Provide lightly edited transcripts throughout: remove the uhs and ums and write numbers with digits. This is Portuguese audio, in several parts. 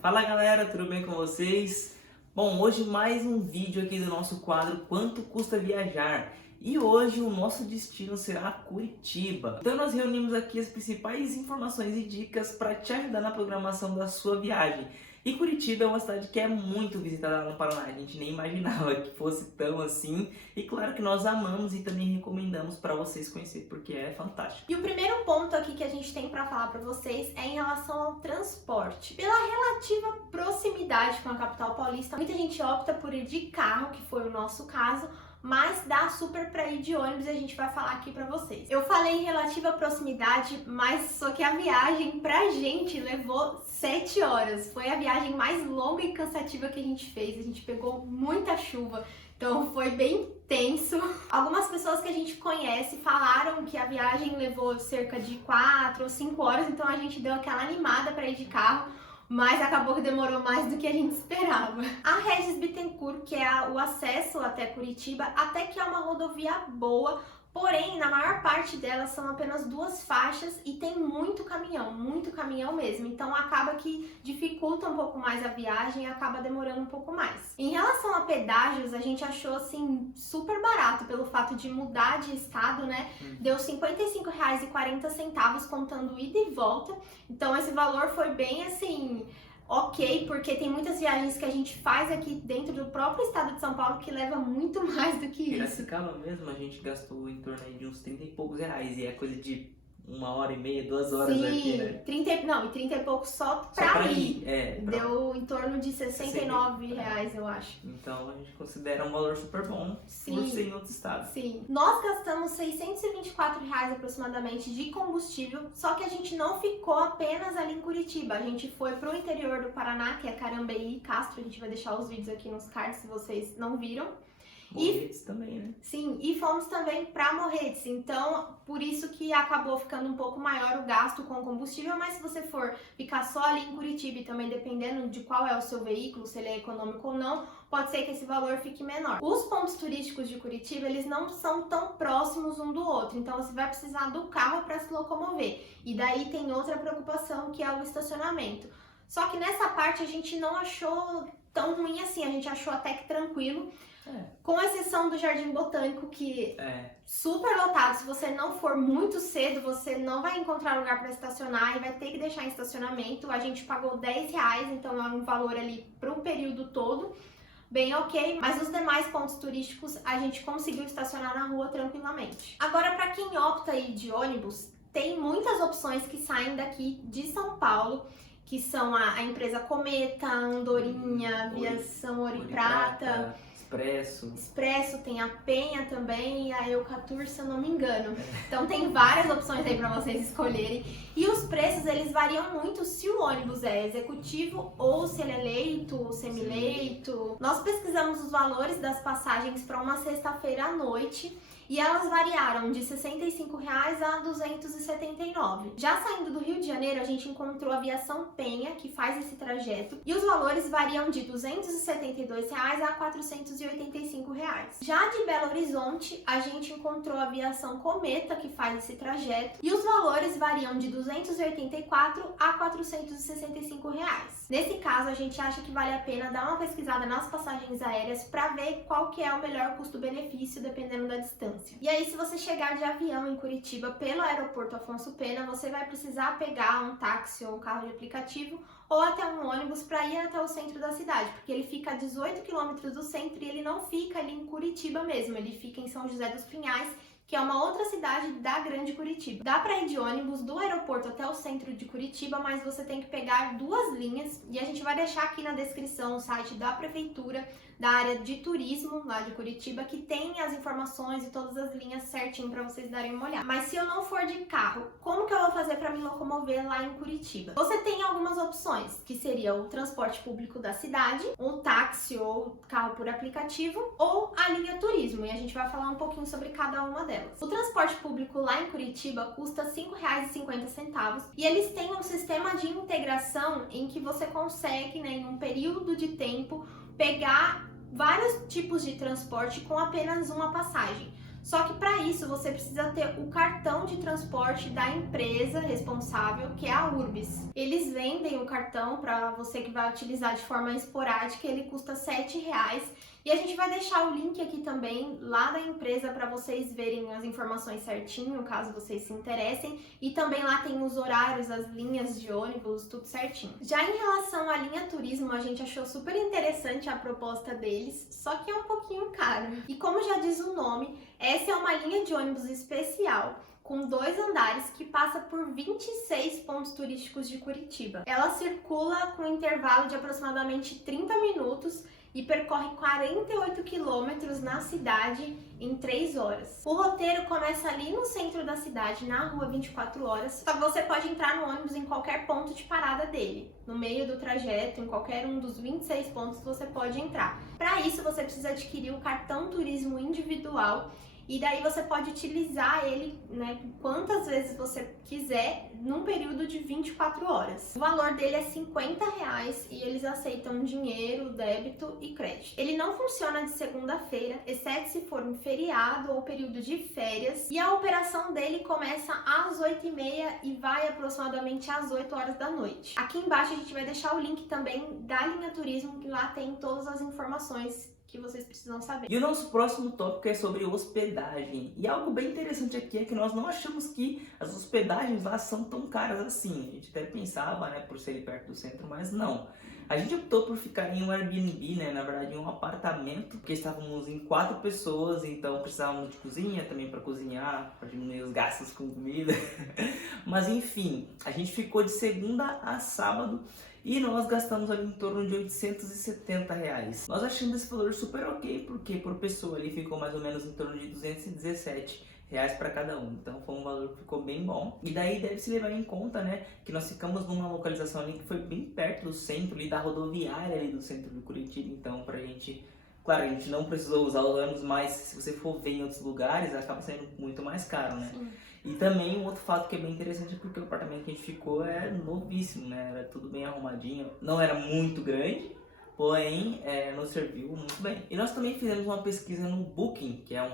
Fala galera, tudo bem com vocês? Bom, hoje mais um vídeo aqui do nosso quadro Quanto Custa Viajar? E hoje o nosso destino será Curitiba. Então nós reunimos aqui as principais informações e dicas para te ajudar na programação da sua viagem. E Curitiba é uma cidade que é muito visitada lá no Paraná, a gente nem imaginava que fosse tão assim. E claro que nós amamos e também recomendamos para vocês conhecer, porque é fantástico. E o primeiro ponto aqui que a gente tem para falar para vocês é em relação ao transporte. Pela relativa proximidade com a capital paulista, muita gente opta por ir de carro, que foi o nosso caso, mas dá super pra ir de ônibus e a gente vai falar aqui pra vocês. Eu falei em relativa proximidade, mas só que a viagem pra gente levou 7 horas. Foi a viagem mais longa e cansativa que a gente fez. A gente pegou muita chuva, então foi bem tenso. Algumas pessoas que a gente conhece falaram que a viagem levou cerca de 4 ou 5 horas, então a gente deu aquela animada pra ir de carro, mas acabou que demorou mais do que a gente esperava. A Regis Bittencourt, que é o acesso até Curitiba, até que é uma rodovia boa, porém, na maior parte delas são apenas 2 faixas e tem muito caminhão mesmo. Então acaba que dificulta um pouco mais a viagem e acaba demorando um pouco mais. Em relação a pedágios, a gente achou assim super barato pelo fato de mudar de estado, né? Deu R$ 55,40 contando ida e volta. Então esse valor foi bem assim, ok, porque tem muitas viagens que a gente faz aqui dentro do próprio estado de São Paulo que leva muito mais do que isso. Piracicaba mesmo, a gente gastou em torno aí de uns 30 e poucos reais, e é coisa de 1h30, 2 horas aqui, né? 30 e poucos só pra ir. Deu em torno de R$ 69 reais, eu acho. Então a gente considera um valor super bom por ser em outro estado. Sim. Nós gastamos R$ 624 reais aproximadamente de combustível, só que a gente não ficou apenas ali em Curitiba. A gente foi pro interior do Paraná, que é Carambeí e Castro. A gente vai deixar os vídeos aqui nos cards se vocês não viram. Morretes também, né? Sim, e fomos também para Morretes, então por isso que acabou ficando um pouco maior o gasto com o combustível, mas se você for ficar só ali em Curitiba e também dependendo de qual é o seu veículo, se ele é econômico ou não, pode ser que esse valor fique menor. Os pontos turísticos de Curitiba, eles não são tão próximos um do outro, então você vai precisar do carro para se locomover, e daí tem outra preocupação que é o estacionamento. Só que nessa parte a gente não achou tão ruim assim, a gente achou até que tranquilo. Com exceção do Jardim Botânico, que é super lotado. Se você não for muito cedo, você não vai encontrar lugar para estacionar e vai ter que deixar em estacionamento. A gente pagou R$ 10, então é um valor ali para o período todo, bem ok. Mas os demais pontos turísticos a gente conseguiu estacionar na rua tranquilamente. Agora, para quem opta ir de ônibus, tem muitas opções que saem daqui de São Paulo, que são a empresa Cometa, Andorinha, Aviação Ouro e Prata, Expresso, tem a Penha também e a Eucatur, se eu não me engano. Então tem várias opções aí para vocês escolherem. E os preços, eles variam muito se o ônibus é executivo ou se ele é leito ou semileito. Nós pesquisamos os valores das passagens para uma sexta-feira à noite e elas variaram de R$ 65 reais a R$ 279. Já saindo do Rio de Janeiro, a gente encontrou a Aviação Penha, que faz esse trajeto, e os valores variam de R$ 272 reais a R$ 485 reais. Já de Belo Horizonte, a gente encontrou a Aviação Cometa, que faz esse trajeto, e os valores variam de R$ 284 a R$ 465 reais. Nesse caso, a gente acha que vale a pena dar uma pesquisada nas passagens aéreas para ver qual que é o melhor custo-benefício, dependendo da distância. E aí, se você chegar de avião em Curitiba pelo aeroporto Afonso Pena, você vai precisar pegar um táxi ou um carro de aplicativo ou até um ônibus para ir até o centro da cidade, porque ele fica a 18 quilômetros do centro e ele não fica ali em Curitiba mesmo, ele fica em São José dos Pinhais, que é uma outra cidade da Grande Curitiba. Dá para ir de ônibus do aeroporto até o centro de Curitiba, mas você tem que pegar 2 linhas e a gente vai deixar aqui na descrição o site da prefeitura, da área de turismo lá de Curitiba, que tem as informações e todas as linhas certinho para vocês darem uma olhada. Mas se eu não for de carro, como que eu vou fazer para me locomover lá em Curitiba? Você tem algumas opções, que seria o transporte público da cidade, um táxi ou carro por aplicativo, ou a linha turismo, e a gente vai falar um pouquinho sobre cada uma delas. O transporte público lá em Curitiba custa R$ 5,50 e eles têm um sistema de integração em que você consegue, né, em um período de tempo, pegar vários tipos de transporte com apenas uma passagem. Só que para isso você precisa ter o cartão de transporte da empresa responsável, que é a Urbis. Eles vendem o cartão para você que vai utilizar de forma esporádica, ele custa R$7. E a gente vai deixar o link aqui também lá da empresa para vocês verem as informações certinho, caso vocês se interessem. E também lá tem os horários, as linhas de ônibus, tudo certinho. Já em relação à linha turismo, a gente achou super interessante a proposta deles, só que é um pouquinho caro. E como já diz o nome, essa é uma linha de ônibus especial com 2 andares que passa por 26 pontos turísticos de Curitiba. Ela circula com um intervalo de aproximadamente 30 minutos e percorre 48 quilômetros na cidade em 3 horas. O roteiro começa ali no centro da cidade, na rua 24 horas, só que você pode entrar no ônibus em qualquer ponto de parada dele. No meio do trajeto, em qualquer um dos 26 pontos você pode entrar. Para isso você precisa adquirir o cartão turismo individual e daí você pode utilizar ele, né, quantas vezes você quiser, num período de 24 horas. O valor dele é R$50 e eles aceitam dinheiro, débito e crédito. Ele não funciona de segunda-feira, exceto se for um feriado ou período de férias. E a operação dele começa às 8h30 e vai aproximadamente às 8 horas da noite. Aqui embaixo a gente vai deixar o link também da linha turismo, que lá tem todas as informações que vocês precisam saber. E o nosso próximo tópico é sobre hospedagem. E algo bem interessante aqui é que nós não achamos que as hospedagens lá são tão caras assim. A gente até pensava, né, por ser perto do centro, mas não. A gente optou por ficar em um Airbnb, né, na verdade em um apartamento, porque estávamos em 4 pessoas, então precisávamos de cozinha também para cozinhar, para diminuir os gastos com comida. Mas enfim, a gente ficou de segunda a sábado e nós gastamos ali em torno de R$870. Nós achamos esse valor super ok, porque por pessoa ali ficou mais ou menos em torno de R$217 para cada um. Então foi um valor que ficou bem bom. E daí deve-se levar em conta, né, que nós ficamos numa localização ali que foi bem perto do centro, ali da rodoviária ali do centro de Curitiba. Então pra gente, claro, a gente não precisou usar os ônibus, mas se você for ver em outros lugares, acaba sendo muito mais caro, né? Sim. E também um outro fato que é bem interessante é porque o apartamento que a gente ficou é novíssimo, né? Era tudo bem arrumadinho, não era muito grande, porém nos serviu muito bem. E nós também fizemos uma pesquisa no Booking, que é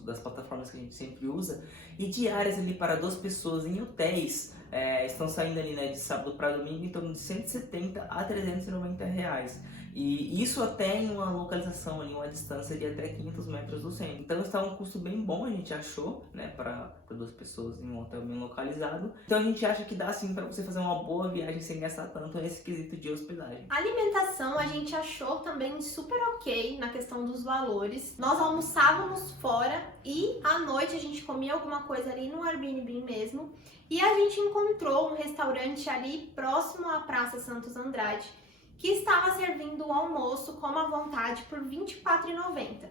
das plataformas que a gente sempre usa, e diárias ali para 2 pessoas em hotéis estão saindo ali, né, de sábado para domingo em torno de R$170 a R$390. E isso até em uma localização ali, uma distância de até 500 metros do centro. Então está um custo bem bom, a gente achou, né, para 2 pessoas em um hotel bem localizado. Então a gente acha que dá sim para você fazer uma boa viagem sem gastar tanto nesse quesito de hospedagem. A alimentação a gente achou também super ok na questão dos valores. Nós almoçávamos fora e à noite a gente comia alguma coisa ali no Airbnb mesmo. E a gente encontrou um restaurante ali próximo à Praça Santos Andrade, que estava servindo o almoço como à vontade por R$24,90.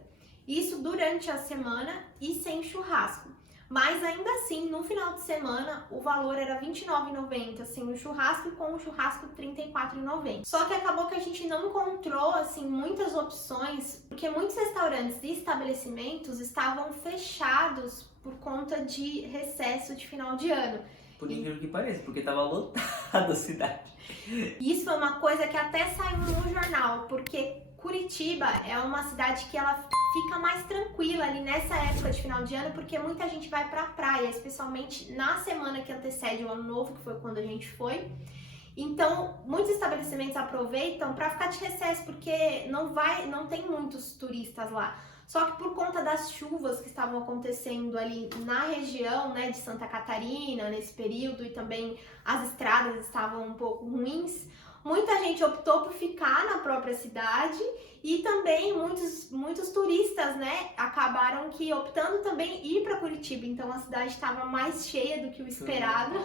Isso durante a semana e sem churrasco. Mas ainda assim, no final de semana, o valor era R$29,90 sem o churrasco e com o churrasco R$34,90. Só que acabou que a gente não encontrou assim muitas opções, porque muitos restaurantes e estabelecimentos estavam fechados por conta de recesso de final de ano. Por incrível que pareça, porque estava lotada a cidade. Isso é uma coisa que até saiu no jornal, porque Curitiba é uma cidade que ela fica mais tranquila ali nessa época de final de ano, porque muita gente vai pra praia, especialmente na semana que antecede o ano novo, que foi quando a gente foi. Então, muitos estabelecimentos aproveitam para ficar de recesso, porque não tem muitos turistas lá. Só que por conta das chuvas que estavam acontecendo ali na região, né, de Santa Catarina, nesse período, e também as estradas estavam um pouco ruins, muita gente optou por ficar na própria cidade e também muitos turistas, né, acabaram que optando também ir para Curitiba. Então a cidade estava mais cheia do que o esperado.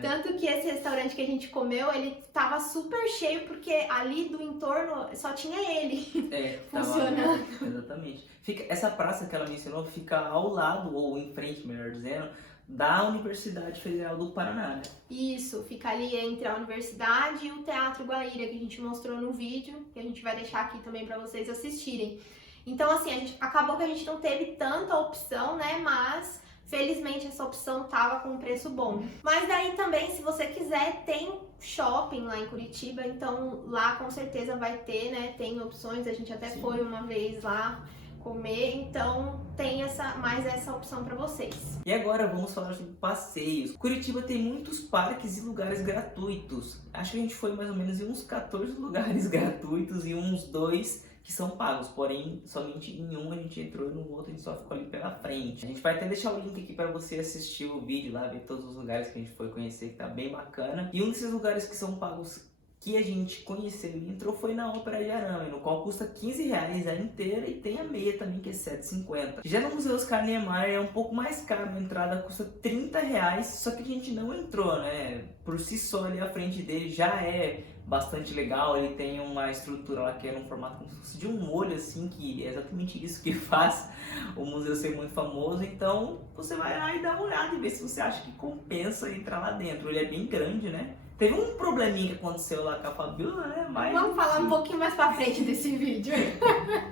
Tanto que esse restaurante que a gente comeu, ele estava super cheio porque ali do entorno só tinha ele funcionando. Exatamente. Essa praça que ela mencionou fica ao lado, ou em frente, melhor dizendo, da Universidade Federal do Paraná, né? Isso, fica ali entre a universidade e o Teatro Guaíra, que a gente mostrou no vídeo, que a gente vai deixar aqui também para vocês assistirem. Então, assim, acabou que a gente não teve tanta opção, né? Mas, felizmente, essa opção tava com um preço bom. Mas daí também, se você quiser, tem shopping lá em Curitiba, então lá com certeza vai ter, né? Tem opções, a gente até foi uma vez lá comer, então tem mais essa opção para vocês. E agora vamos falar sobre passeios. Curitiba tem muitos parques e lugares gratuitos. Acho que a gente foi mais ou menos em uns 14 lugares gratuitos e uns 2 que são pagos, porém somente em um a gente entrou e no outro a gente só ficou ali pela frente. A gente vai até deixar o link aqui para você assistir o vídeo lá, ver todos os lugares que a gente foi conhecer, que tá bem bacana. E um desses lugares que são pagos que a gente conheceu e entrou foi na Ópera de Arame, no qual custa R$15 a inteira e tem a meia também que é R$7,50. Já no Museu Oscar Niemeyer é um pouco mais caro, a entrada custa R$30, só que a gente não entrou, né? Por si só ali a frente dele já é bastante legal, ele tem uma estrutura lá que é num formato como se fosse de um olho assim, que é exatamente isso que faz o museu ser muito famoso. Então você vai lá e dá uma olhada e vê se você acha que compensa entrar lá dentro. Ele é bem grande, né? Teve um probleminha que aconteceu lá com a Fabiola, né? Mas vamos falar um pouquinho mais pra frente desse vídeo.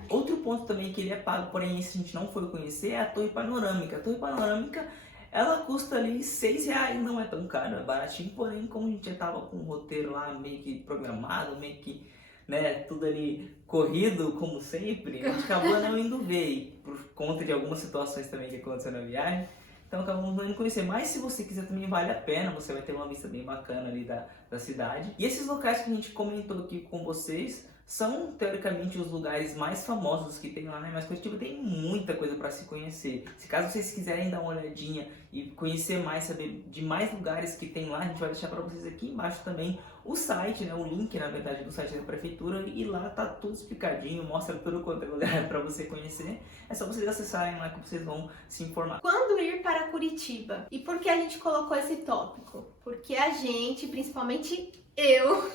Outro ponto também que ele é pago, porém esse a gente não foi conhecer, é a Torre Panorâmica. A Torre Panorâmica, ela custa ali R$6, não é tão caro, é baratinho, porém como a gente já tava com o roteiro lá meio que programado, meio que, né, tudo ali corrido, como sempre, a gente acabou não indo ver, e por conta de algumas situações também que aconteceram na viagem, então acabamos não indo conhecer. Mas se você quiser também vale a pena, você vai ter uma vista bem bacana ali da cidade. E esses locais que a gente comentou aqui com vocês são teoricamente os lugares mais famosos que tem lá, né? Mas Curitiba tem muita coisa para se conhecer. Se caso vocês quiserem dar uma olhadinha e conhecer mais, saber de mais lugares que tem lá, a gente vai deixar para vocês aqui embaixo também o site, né? O link, na verdade, do site da prefeitura, e lá tá tudo explicadinho, mostra tudo quanto é lugar para você conhecer. É só vocês acessarem lá que vocês vão se informar. Quando ir para Curitiba? E por que a gente colocou esse tópico? Porque a gente, principalmente eu,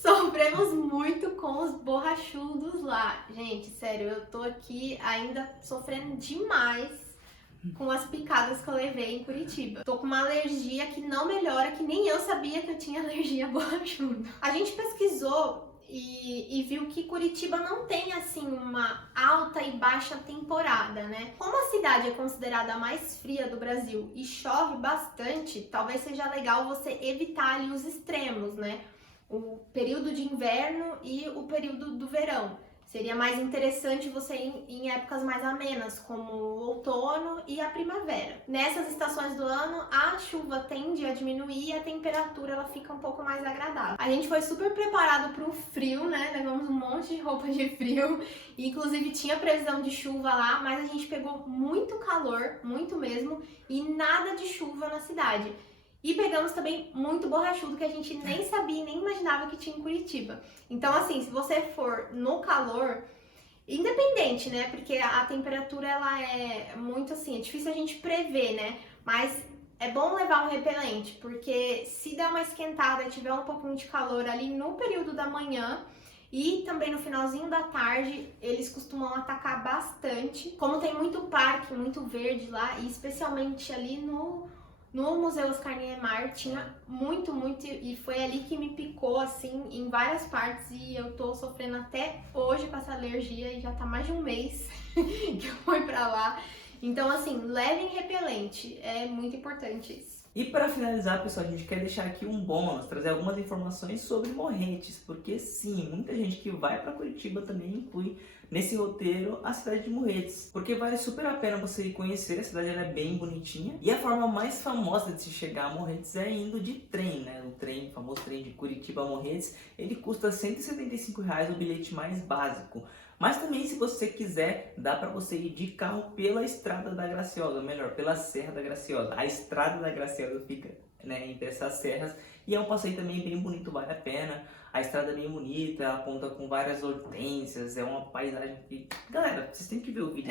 sofremos muito com os borrachudos lá. Gente, sério, eu tô aqui ainda sofrendo demais com as picadas que eu levei em Curitiba. Tô com uma alergia que não melhora, que nem eu sabia que eu tinha alergia a borrachudo. A gente pesquisou e viu que Curitiba não tem assim uma alta e baixa temporada, né? Como a cidade é considerada a mais fria do Brasil e chove bastante, talvez seja legal você evitar ali os extremos, né? O período de inverno e o período do verão. Seria mais interessante você ir em épocas mais amenas, como o outono e a primavera. Nessas estações do ano, a chuva tende a diminuir e a temperatura ela fica um pouco mais agradável. A gente foi super preparado para o frio, né? Levamos um monte de roupa de frio. E, inclusive tinha previsão de chuva lá, mas a gente pegou muito calor, muito mesmo, e nada de chuva na cidade. E pegamos também muito borrachudo que a gente nem sabia, nem imaginava que tinha em Curitiba. Então, assim, se você for no calor, independente, né? Porque a temperatura, ela é muito assim, é difícil a gente prever, né? Mas é bom levar um repelente, porque se der uma esquentada e tiver um pouquinho de calor ali no período da manhã, e também no finalzinho da tarde, eles costumam atacar bastante. Como tem muito parque, muito verde lá, e especialmente ali no Museu Oscar Niemeyer tinha muito, e foi ali que me picou, assim, em várias partes, e eu tô sofrendo até hoje com essa alergia, e já tá mais de um mês que eu fui pra lá. Então, assim, levem repelente, é muito importante isso. E para finalizar, pessoal, a gente quer deixar aqui um bônus, trazer algumas informações sobre Morretes, porque sim, muita gente que vai para Curitiba também inclui nesse roteiro a cidade de Morretes, porque vale super a pena você ir conhecer, a cidade ela é bem bonitinha, e a forma mais famosa de se chegar a Morretes é indo de trem, né? O famoso trem de Curitiba a Morretes, ele custa R$175 o bilhete mais básico. Mas também, se você quiser, dá para você ir de carro pela Estrada da Graciosa, melhor, pela Serra da Graciosa. A Estrada da Graciosa fica, né, entre essas serras, e é um passeio também bem bonito, vale a pena. A estrada é bem bonita, ela conta com várias hortênsias, é uma paisagem que... Galera, vocês têm que ver o vídeo.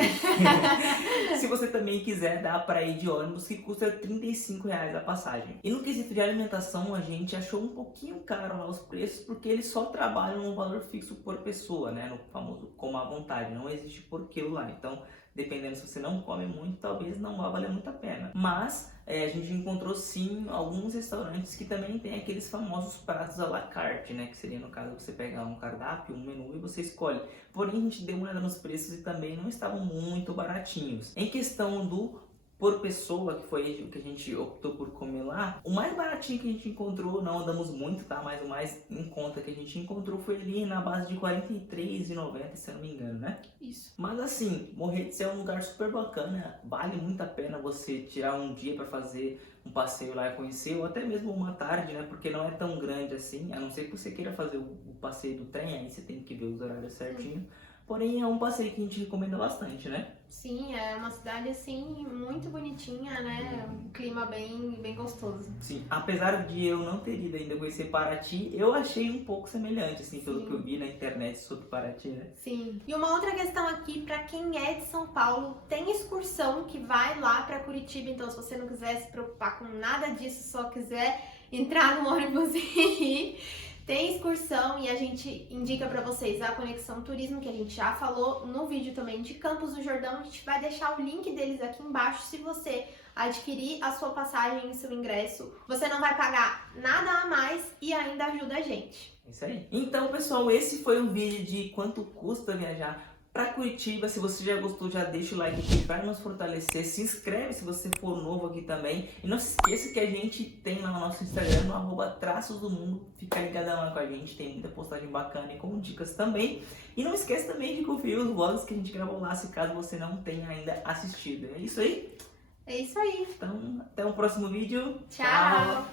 Se você também quiser, dá para ir de ônibus, que custa R$35 a passagem. E no quesito de alimentação, a gente achou um pouquinho caro lá os preços, porque eles só trabalham um valor fixo por pessoa, né? No famoso coma à vontade, não existe por quilo lá. Então, dependendo se você não come muito, talvez não vá valer muito a pena. Mas a gente encontrou sim alguns restaurantes que também tem aqueles famosos pratos à la carte, né? Que seria no caso você pegar um cardápio, um menu e você escolhe. Porém a gente deu uma olhada nos preços e também não estavam muito baratinhos. Em questão do por pessoa, que foi o que a gente optou por comer lá, o mais baratinho que a gente encontrou, não andamos muito, tá? Mas o mais em conta que a gente encontrou foi ali na base de R$ 43,90, se eu não me engano, né? Isso. Mas assim, Morretes é um lugar super bacana, vale muito a pena você tirar um dia para fazer um passeio lá e conhecer, ou até mesmo uma tarde, né? Porque não é tão grande assim, a não ser que você queira fazer o passeio do trem, aí você tem que ver os horários certinho. Porém, é um passeio que a gente recomenda bastante, né? Sim, é uma cidade assim muito bonitinha, né? Um clima bem gostoso. Sim, apesar de eu não ter ido ainda conhecer Paraty, eu achei um pouco semelhante, assim, pelo Sim. que eu vi na internet sobre Paraty, né? Sim. E uma outra questão aqui, pra quem é de São Paulo, tem excursão que vai lá pra Curitiba, então se você não quiser se preocupar com nada disso, só quiser entrar no ônibus e ir, tem excursão e a gente indica pra vocês a Conexão Turismo, que a gente já falou no vídeo também de Campos do Jordão. A gente vai deixar o link deles aqui embaixo. Se você adquirir a sua passagem e seu ingresso, você não vai pagar nada a mais e ainda ajuda a gente. É isso aí. Então, pessoal, esse foi um vídeo de quanto custa viajar para Curitiba. Se você já gostou, já deixa o like aqui para nos fortalecer. Se inscreve se você for novo aqui também. E não se esqueça que a gente tem lá no nosso Instagram, no @traçosdomundo. Fica ligadão lá com a gente, tem muita postagem bacana e com dicas também. E não esqueça também de conferir os vlogs que a gente gravou lá, se caso você não tenha ainda assistido. É isso aí? É isso aí. Então, até o próximo vídeo. Tchau.